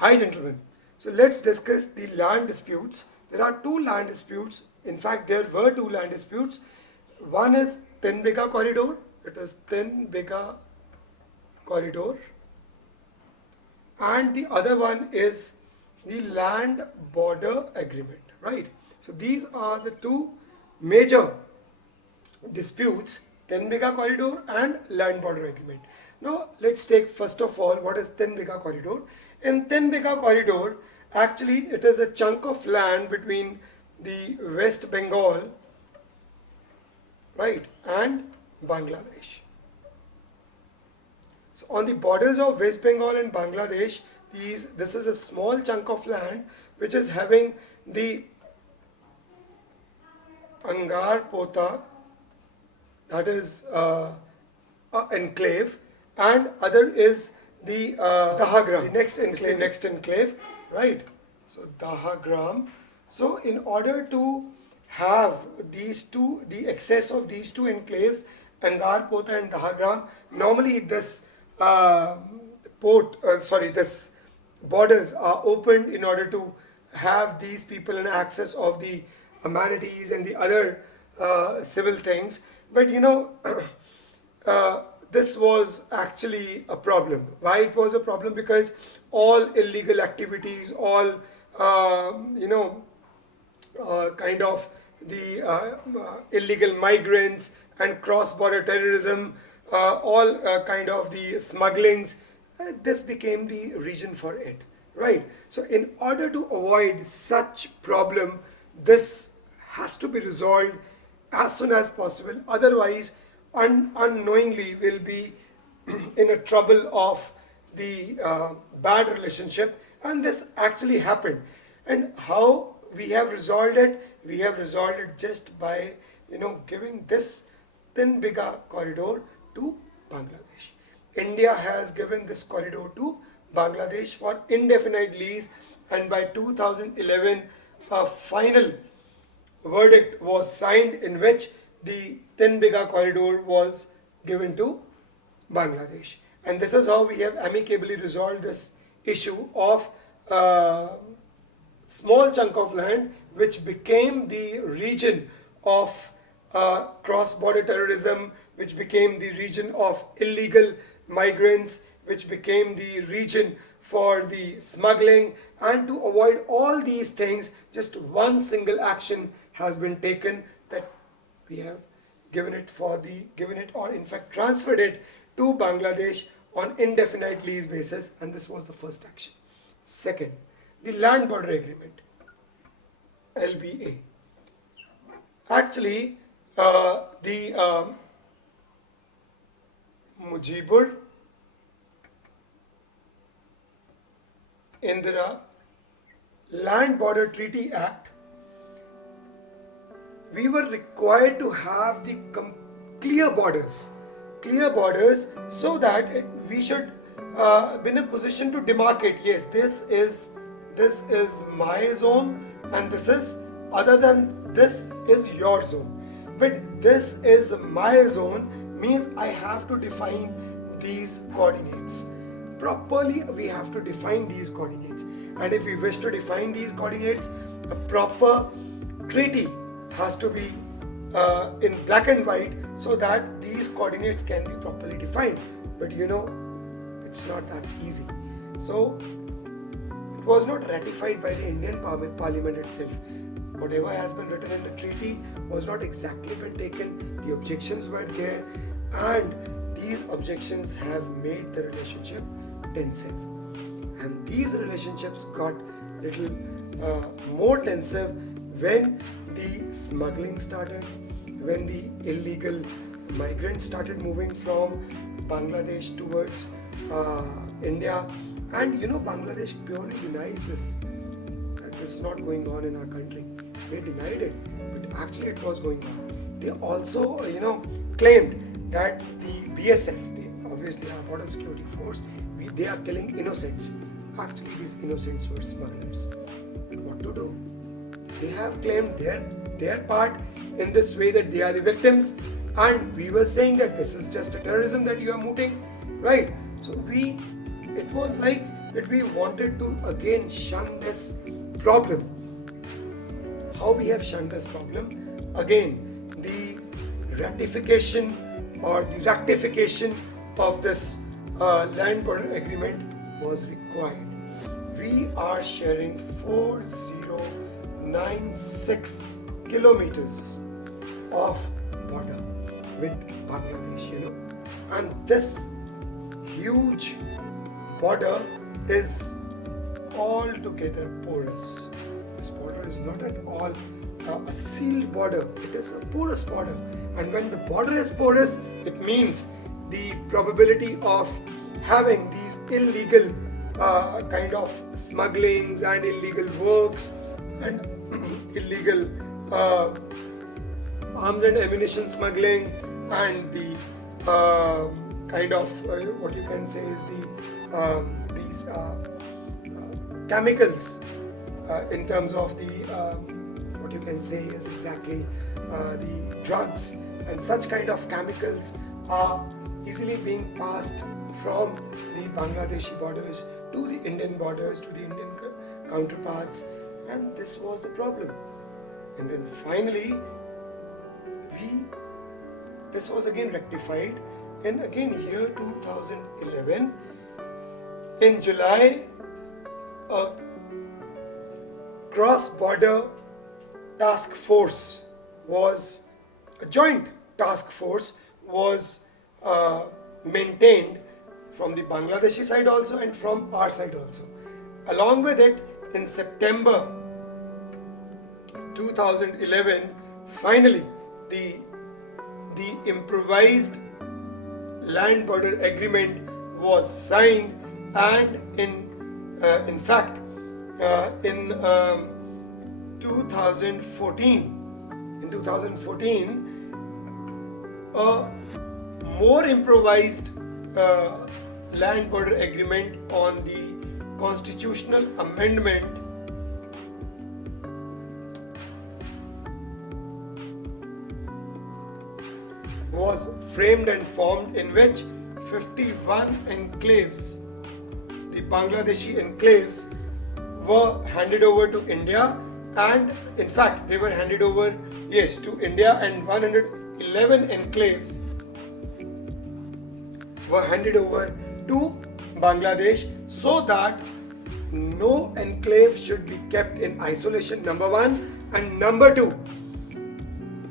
Hi gentlemen. So let's discuss the land disputes. There are two land disputes. In fact, there were two land disputes. One is Tin Biga corridor. It is Tin Biga corridor. And the other one is the land border agreement, right? So these are the two major disputes, Ten Biga corridor and land border agreement. Now let's take first of all what is Ten Biga corridor. In Ten Biga corridor, actually it is a chunk of land between the West Bengal, right, and Bangladesh. So on the borders of West Bengal and Bangladesh, this is a small chunk of land which is having the Angar Pota, that is enclave, and other is the Dahagram. The next enclave, right? So Dahagram. So in order to have these two, the excess of these two enclaves, Angar Pota and Dahagram, normally this this borders are opened in order to have these people an access of the amenities and the other civil things. But this was actually a problem. Why it was a problem? Because all illegal activities, all kind of the illegal migrants and cross-border terrorism, all kind of the smugglings, this became the region for it, right? So in order to avoid such problem, this has to be resolved as soon as possible. Otherwise, unknowingly will be in a trouble of the bad relationship, and this actually happened. And how we have resolved it? We have resolved it just by giving this Tin Biga corridor to Bangladesh. India has given this corridor to Bangladesh for indefinite lease, and by 2011 a final verdict was signed in which the Tin Biga corridor was given to Bangladesh. And this is how we have amicably resolved this issue of small chunk of land which became the region of cross-border terrorism, which became the region of illegal migrants, which became the region for the smuggling. And to avoid all these things, just one single action has been taken, that we have given it or in fact transferred it to Bangladesh on indefinite lease basis, and this was the first action. Second, the land border agreement, LBA. Actually, the Mujibur Indira Land Border Treaty Act, we were required to have the clear borders, so that we should be in a position to demarcate. Yes, this is my zone, and this is, other than this is your zone. But this is my zone means I have to define these coordinates properly. We have to define these coordinates, and if we wish to define these coordinates, a proper treaty has to be in black and white, so that these coordinates can be properly defined. But it's not that easy. So it was not ratified by the Indian Parliament itself. Whatever has been written in the treaty was not exactly been taken. The objections were there, and these objections have made the relationship tensive. And these relationships got little more tensive when the smuggling started, when the illegal migrants started moving from Bangladesh towards India. And Bangladesh purely denies this, that this is not going on in our country. They denied it, but actually it was going on. They also claimed that the BSF, obviously our border security force, they are killing innocents. Actually these innocents were smugglers. And what to do? They have claimed their part in this way, that they are the victims, and we were saying that this is just a terrorism that you are mooting, right? So we it was like that we wanted to again shun this problem. How we have shunned this problem? Again, the ratification or the rectification of this land border agreement was required. We are sharing 4096 kilometers of border with Bangladesh, and this huge border is altogether porous. This border is not at all a sealed border, it is a porous border. And when the border is porous, it means the probability of having these illegal kind of smugglings and illegal works and illegal arms and ammunition smuggling and the kind of what you can say is these chemicals in terms of the what you can say is exactly the drugs and such kind of chemicals are easily being passed from the Bangladeshi borders to the Indian borders, to the Indian counterparts, and this was the problem. And then finally, this was again rectified, and again year 2011, in July, a cross-border task force was, a joint task force was maintained from the Bangladeshi side also and from our side also. Along with it, in September 2011, finally the improvised land border agreement was signed, and in fact in 2014 a more improvised land border agreement on the constitutional amendment was framed and formed, in which 51 enclaves, the Bangladeshi enclaves, were handed over to India, and in fact they were handed over, yes, to India, and 111 enclaves were handed over to Bangladesh, so that no enclave should be kept in isolation, number one, and number two,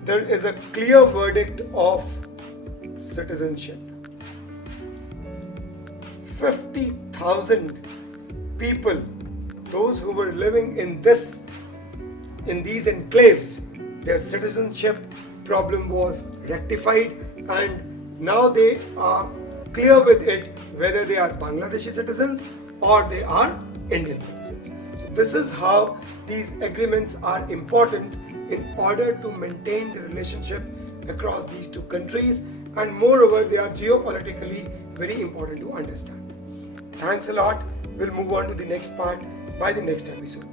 there is a clear verdict of citizenship. 50,000 people, those who were living in these enclaves, their citizenship problem was rectified, and now they are clear with it whether they are Bangladeshi citizens or they are Indian citizens. So this is how these agreements are important in order to maintain the relationship across these two countries, and moreover they are geopolitically very important to understand. Thanks a lot. We'll move on to the next part by the next episode.